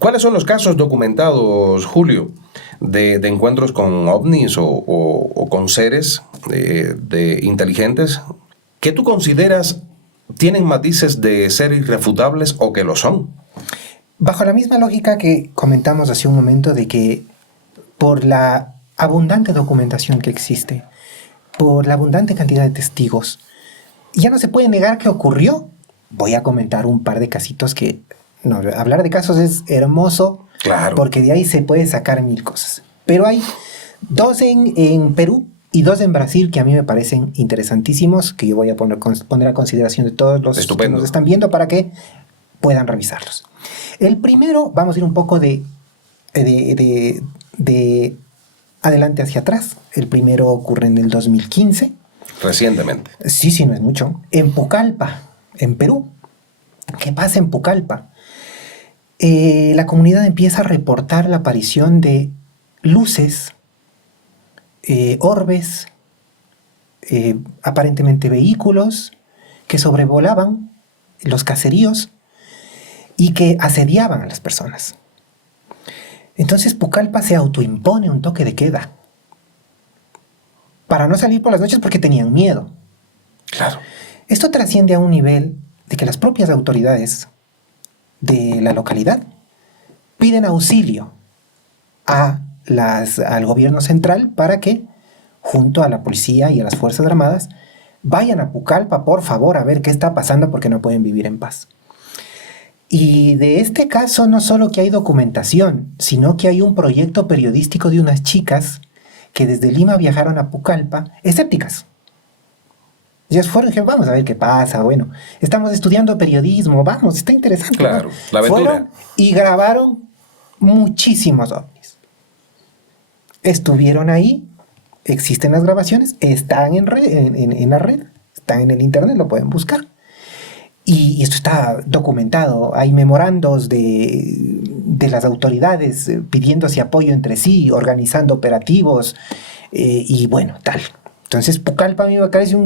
¿Cuáles son los casos documentados, Julio, de encuentros con ovnis o con seres inteligentes que tú consideras tienen matices de ser irrefutables o que lo son? Bajo la misma lógica que comentamos hace un momento de que por la abundante documentación que existe, por la abundante cantidad de testigos, ya no se puede negar que ocurrió. Voy a comentar un par de casitos que... No, hablar de casos es hermoso, claro, porque de ahí se puede sacar mil cosas. Pero hay dos en Perú y dos en Brasil que a mí me parecen interesantísimos, que yo voy a poner a consideración de todos los que nos están viendo para que puedan revisarlos. El primero, vamos a ir un poco de adelante hacia atrás. El primero ocurre en el 2015. Recientemente. Sí, no es mucho. En Pucallpa, en Perú. ¿Qué pasa en Pucallpa? La comunidad empieza a reportar la aparición de luces, orbes, aparentemente vehículos que sobrevolaban los caseríos y que asediaban a las personas. Entonces Pucallpa se autoimpone un toque de queda para no salir por las noches porque tenían miedo. Claro. Esto trasciende a un nivel de que las propias autoridades de la localidad piden auxilio al gobierno central para que, junto a la policía y a las Fuerzas Armadas, vayan a Pucallpa, por favor, a ver qué está pasando porque no pueden vivir en paz. Y de este caso no solo que hay documentación, sino que hay un proyecto periodístico de unas chicas que desde Lima viajaron a Pucallpa, escépticas. Ellas fueron y dijeron, vamos a ver qué pasa, bueno, estamos estudiando periodismo, vamos, está interesante. Claro, ¿no? la aventura. Fueron y grabaron muchísimos ovnis. Estuvieron ahí, existen las grabaciones, están en la red, están en el internet, lo pueden buscar. Y esto está documentado, hay memorandos de las autoridades pidiéndose apoyo entre sí, organizando operativos y bueno, tal. Entonces Pucallpa a mí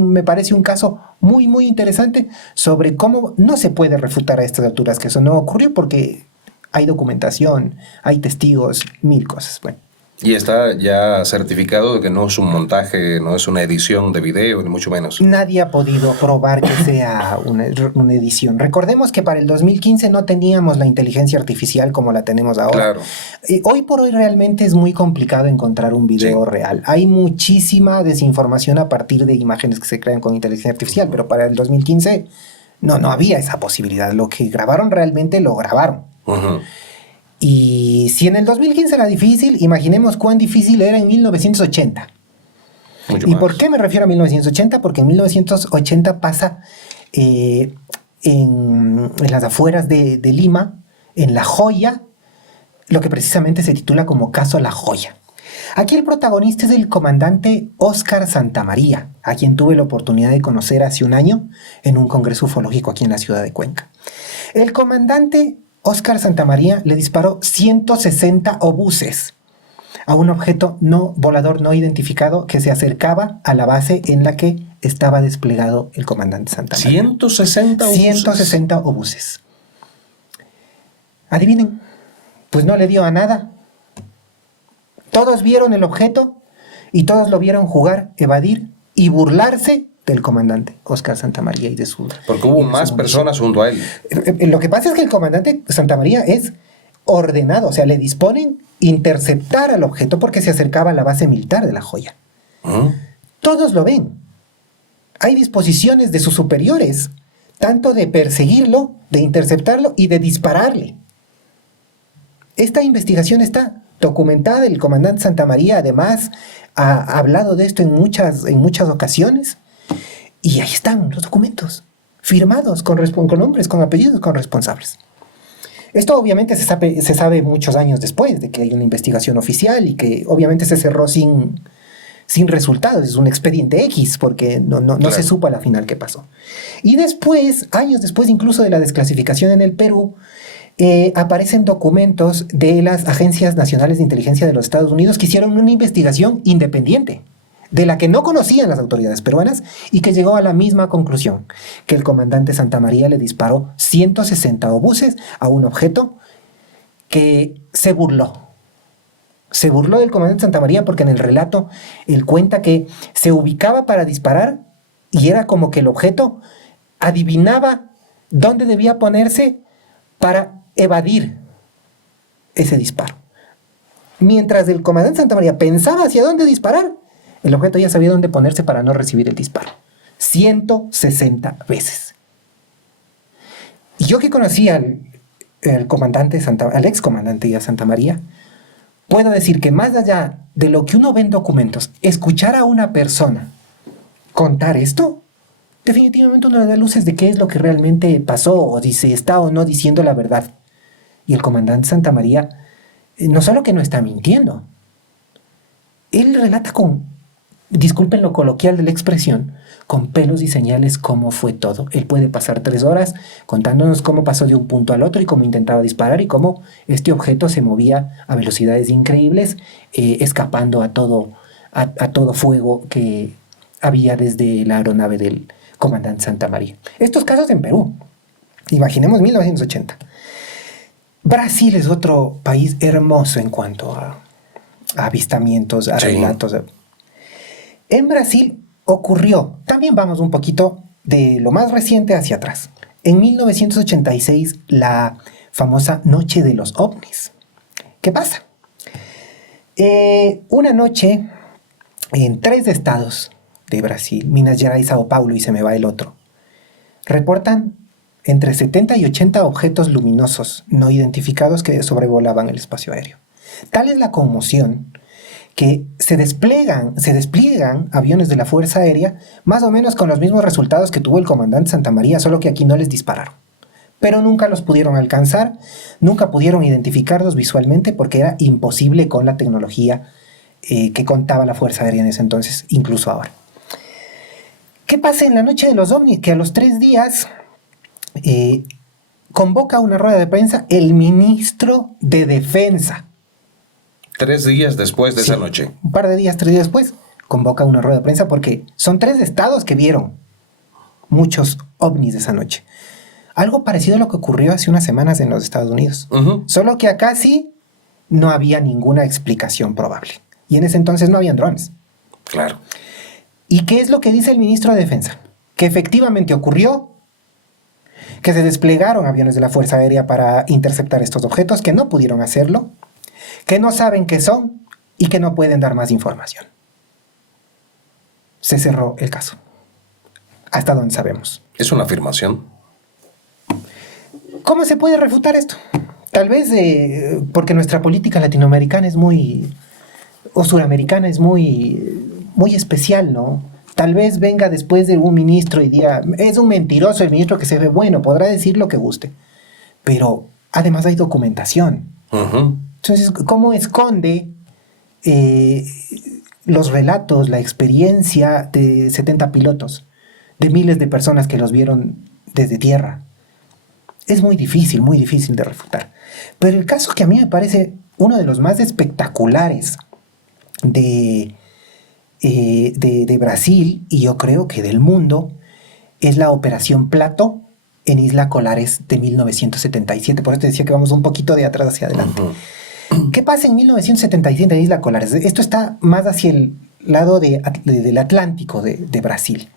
me parece un caso muy, muy interesante sobre cómo no se puede refutar a estas alturas que eso no ocurrió porque hay documentación, hay testigos, mil cosas. Bueno. Y está ya certificado de que no es un montaje, no es una edición de video, ni mucho menos. Nadie ha podido probar que sea una edición. Recordemos que para el 2015 no teníamos la inteligencia artificial como la tenemos ahora. Claro. Hoy por hoy realmente es muy complicado encontrar un video real. Hay muchísima desinformación a partir de imágenes que se crean con inteligencia artificial, pero para el 2015 no había esa posibilidad. Lo que grabaron realmente lo grabaron. Y si en el 2015 era difícil, imaginemos cuán difícil era en 1980. Mucho ¿Y más. por qué me refiero a 1980? Porque en 1980 pasa en las afueras de Lima, en La Joya, lo que precisamente se titula como Caso La Joya. Aquí el protagonista es el comandante Óscar Santamaría, a quien tuve la oportunidad de conocer hace un año en un congreso ufológico aquí en la ciudad de Cuenca. El comandante Óscar Santamaría le disparó 160 obuses a un objeto volador no identificado que se acercaba a la base en la que estaba desplegado el comandante Santamaría. 160 obuses. 160 obuses. Adivinen, pues no le dio a nada. Todos vieron el objeto y todos lo vieron jugar, evadir y burlarse del comandante Óscar Santamaría y de su... Porque hubo más personas junto a él. Lo que pasa es que el comandante Santamaría es ordenado, o sea, le disponen interceptar al objeto porque se acercaba a la base militar de La Joya. Todos lo ven. Hay disposiciones de sus superiores, tanto de perseguirlo, de interceptarlo y de dispararle. Esta investigación está documentada. El comandante Santamaría además ha hablado de esto en muchas ocasiones. Y ahí están los documentos, firmados con nombres, con apellidos, con responsables. Esto obviamente se sabe muchos años después de que hay una investigación oficial y que obviamente se cerró sin resultados. Es un expediente X porque no se supo a la final qué pasó. Y después, años después incluso de la desclasificación en el Perú, aparecen documentos de las agencias nacionales de inteligencia de los Estados Unidos que hicieron una investigación independiente, de la que no conocían las autoridades peruanas y que llegó a la misma conclusión, que el comandante Santamaría le disparó 160 obuses a un objeto que se burló. Se burló del comandante Santamaría porque en el relato él cuenta que se ubicaba para disparar y era como que el objeto adivinaba dónde debía ponerse para evadir ese disparo. Mientras el comandante Santamaría pensaba hacia dónde disparar, el objeto ya sabía dónde ponerse para no recibir el disparo. 160 veces. Y yo que conocí al ex comandante ya Santamaría, puedo decir que más allá de lo que uno ve en documentos, escuchar a una persona contar esto, definitivamente uno le da luces de qué es lo que realmente pasó o si está o no diciendo la verdad. Y el comandante Santamaría no solo que no está mintiendo, él relata con, disculpen lo coloquial de la expresión, con pelos y señales cómo fue todo. Él puede pasar 3 horas contándonos cómo pasó de un punto al otro y cómo intentaba disparar y cómo este objeto se movía a velocidades increíbles, escapando a todo fuego que había desde la aeronave del comandante Santamaría. Estos casos en Perú. Imaginemos 1980. Brasil es otro país hermoso en cuanto a avistamientos, a relatos. En Brasil ocurrió, también vamos un poquito de lo más reciente hacia atrás. En 1986, la famosa Noche de los OVNIs. ¿Qué pasa? Una noche en 3 estados de Brasil, Minas Gerais, Sao Paulo y se me va el otro, reportan entre 70 y 80 objetos luminosos no identificados que sobrevolaban el espacio aéreo. Tal es la conmoción que se despliegan aviones de la Fuerza Aérea más o menos con los mismos resultados que tuvo el comandante Santamaría, solo que aquí no les dispararon. Pero nunca los pudieron alcanzar, nunca pudieron identificarlos visualmente porque era imposible con la tecnología que contaba la Fuerza Aérea en ese entonces, incluso ahora. ¿Qué pasa en la noche de los ovnis? Que a los 3 días convoca una rueda de prensa el ministro de Defensa. 3 días después de esa noche. Un par de días, 3 días después, convoca una rueda de prensa porque son 3 estados que vieron muchos ovnis de esa noche. Algo parecido a lo que ocurrió hace unas semanas en los Estados Unidos. Solo que acá sí no había ninguna explicación probable. Y en ese entonces no habían drones. Claro. ¿Y qué es lo que dice el ministro de Defensa? Que efectivamente ocurrió, que se desplegaron aviones de la Fuerza Aérea para interceptar estos objetos, que no pudieron hacerlo, que no saben qué son y que no pueden dar más información. Se cerró el caso. Hasta donde sabemos. Es una afirmación. ¿Cómo se puede refutar esto? Tal vez porque nuestra política latinoamericana es muy, o suramericana es muy especial, ¿no? Tal vez venga después de un ministro y diga, es un mentiroso el ministro que se ve bueno, podrá decir lo que guste. Pero además hay documentación. Entonces, ¿cómo esconde los relatos, la experiencia de 70 pilotos, de miles de personas que los vieron desde tierra? Es muy difícil de refutar. Pero el caso que a mí me parece uno de los más espectaculares de Brasil, y yo creo que del mundo, es la Operación Plato en Isla Colares de 1977. Por eso te decía que vamos un poquito de atrás hacia adelante. ¿Qué pasa en 1977 en Isla Colares? Esto está más hacia el lado del Atlántico de Brasil.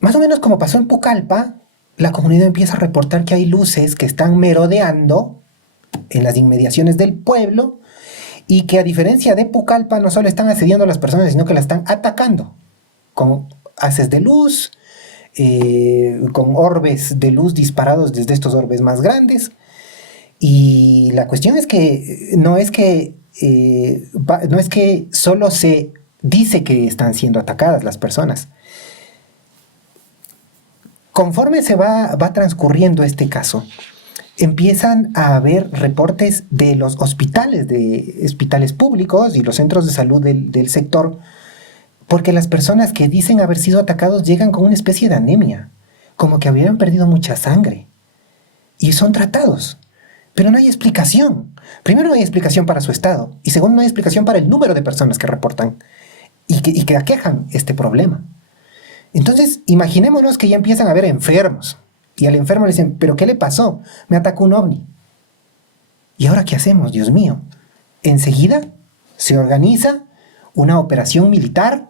Más o menos como pasó en Pucallpa, la comunidad empieza a reportar que hay luces que están merodeando en las inmediaciones del pueblo y que a diferencia de Pucallpa no solo están asediando a las personas, sino que las están atacando con haces de luz, con orbes de luz disparados desde estos orbes más grandes. Y la cuestión es que no es que solo se dice que están siendo atacadas las personas. Conforme se va transcurriendo este caso, empiezan a haber reportes de los hospitales públicos y los centros de salud del sector, porque las personas que dicen haber sido atacados llegan con una especie de anemia, como que habían perdido mucha sangre, y son tratados. Pero no hay explicación. Primero, no hay explicación para su estado, y segundo, no hay explicación para el número de personas que reportan y que aquejan este problema. Entonces, imaginémonos que ya empiezan a haber enfermos. Y al enfermo le dicen, ¿pero qué le pasó? Me atacó un ovni. ¿Y ahora qué hacemos, Dios mío? Enseguida se organiza una operación militar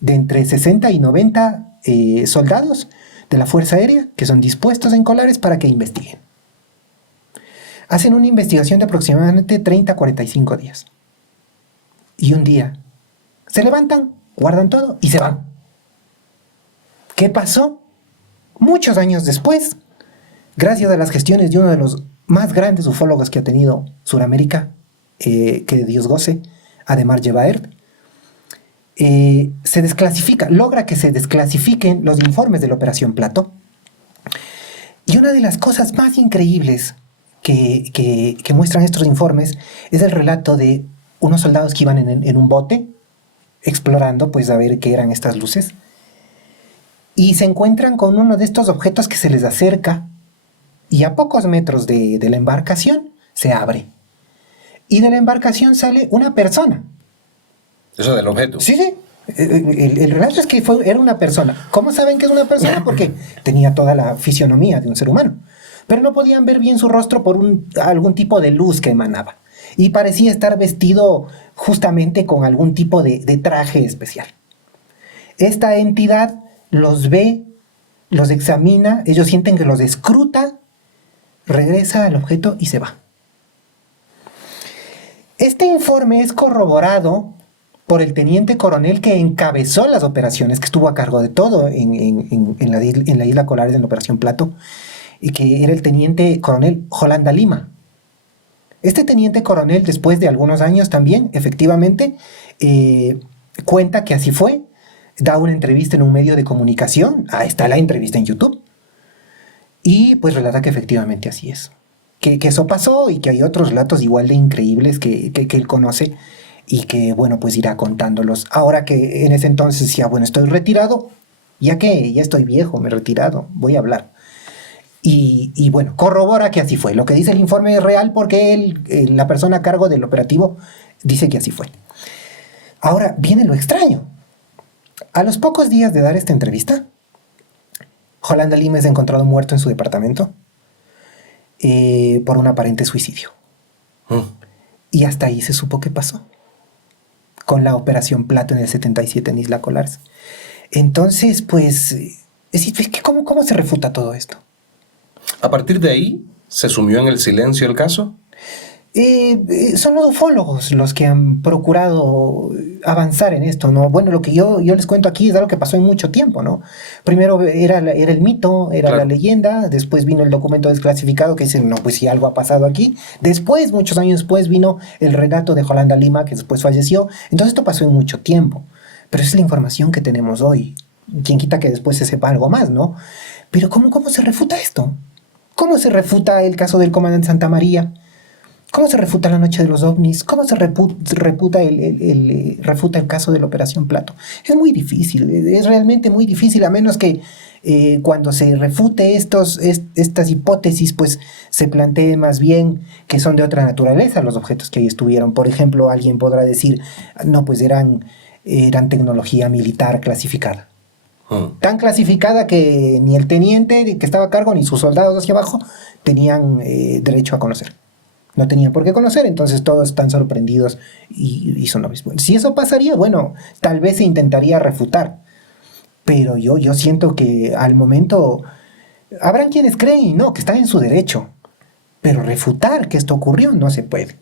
de entre 60 y 90 soldados de la Fuerza Aérea que son dispuestos en Colares para que investiguen. Hacen una investigación de aproximadamente 30 a 45 días. Y un día se levantan, guardan todo y se van. ¿Qué pasó? Muchos años después, gracias a las gestiones de uno de los más grandes ufólogos que ha tenido Sudamérica, que Dios goce, Ademar Yevaert, se desclasifica, logra que se desclasifiquen los informes de la Operación Plato. Y una de las cosas más increíbles que muestran estos informes es el relato de unos soldados que iban en un bote explorando, pues a ver qué eran estas luces, y se encuentran con uno de estos objetos que se les acerca y a pocos metros de la embarcación se abre. Y de la embarcación sale una persona. Eso del objeto. Sí, sí. El relato es que era una persona. ¿Cómo saben que es una persona? Porque tenía toda la fisionomía de un ser humano. Pero no podían ver bien su rostro por algún tipo de luz que emanaba. Y parecía estar vestido justamente con algún tipo de traje especial. Esta entidad los ve, los examina, ellos sienten que los escruta, regresa al objeto y se va. Este informe es corroborado por el teniente coronel que encabezó las operaciones, que estuvo a cargo de todo en la isla Colares, en la Operación Plato, y que era el teniente coronel Jolanda Lima. Este teniente coronel, después de algunos años también, efectivamente, cuenta que así fue, da una entrevista en un medio de comunicación, ahí está la entrevista en YouTube, y pues relata que efectivamente así es. Que eso pasó y que hay otros relatos igual de increíbles que él conoce y que, bueno, pues irá contándolos. Ahora que en ese entonces decía, bueno, estoy retirado, ya estoy viejo, me he retirado, voy a hablar. Y bueno, corrobora que así fue. Lo que dice el informe es real porque la persona a cargo del operativo dice que así fue. Ahora viene lo extraño. A los pocos días de dar esta entrevista, Jolanda Lima es encontrado muerto en su departamento por un aparente suicidio. Y hasta ahí se supo qué pasó con la Operación Plato en el 77 en Isla Colares. Entonces, pues, ¿cómo se refuta todo esto? A partir de ahí, ¿se sumió en el silencio el caso? Son los ufólogos los que han procurado avanzar en esto, ¿no? Bueno, lo que yo les cuento aquí es algo que pasó en mucho tiempo, ¿no? Primero era el mito, era claro, la leyenda, después vino el documento desclasificado que dice, no, pues si algo ha pasado aquí. Después, muchos años después, vino el relato de Jolanda Lima, que después falleció. Entonces esto pasó en mucho tiempo, pero es la información que tenemos hoy. Quien quita que después se sepa algo más, ¿no? Pero ¿cómo se refuta esto? ¿Cómo se refuta el caso del comandante Santa María? ¿Cómo se refuta la noche de los ovnis? ¿Cómo se refuta el caso de la Operación Plato? Es muy difícil, es realmente muy difícil, a menos que cuando se refute estas hipótesis, pues se plantee más bien que son de otra naturaleza los objetos que ahí estuvieron. Por ejemplo, alguien podrá decir, no, pues eran tecnología militar clasificada. Tan clasificada que ni el teniente que estaba a cargo ni sus soldados hacia abajo tenían derecho a conocer. No tenían por qué conocer, entonces todos están sorprendidos y son novios. Bueno, si eso pasaría, bueno, tal vez se intentaría refutar. Pero yo siento que al momento habrán quienes creen y no, que están en su derecho. Pero refutar que esto ocurrió no se puede.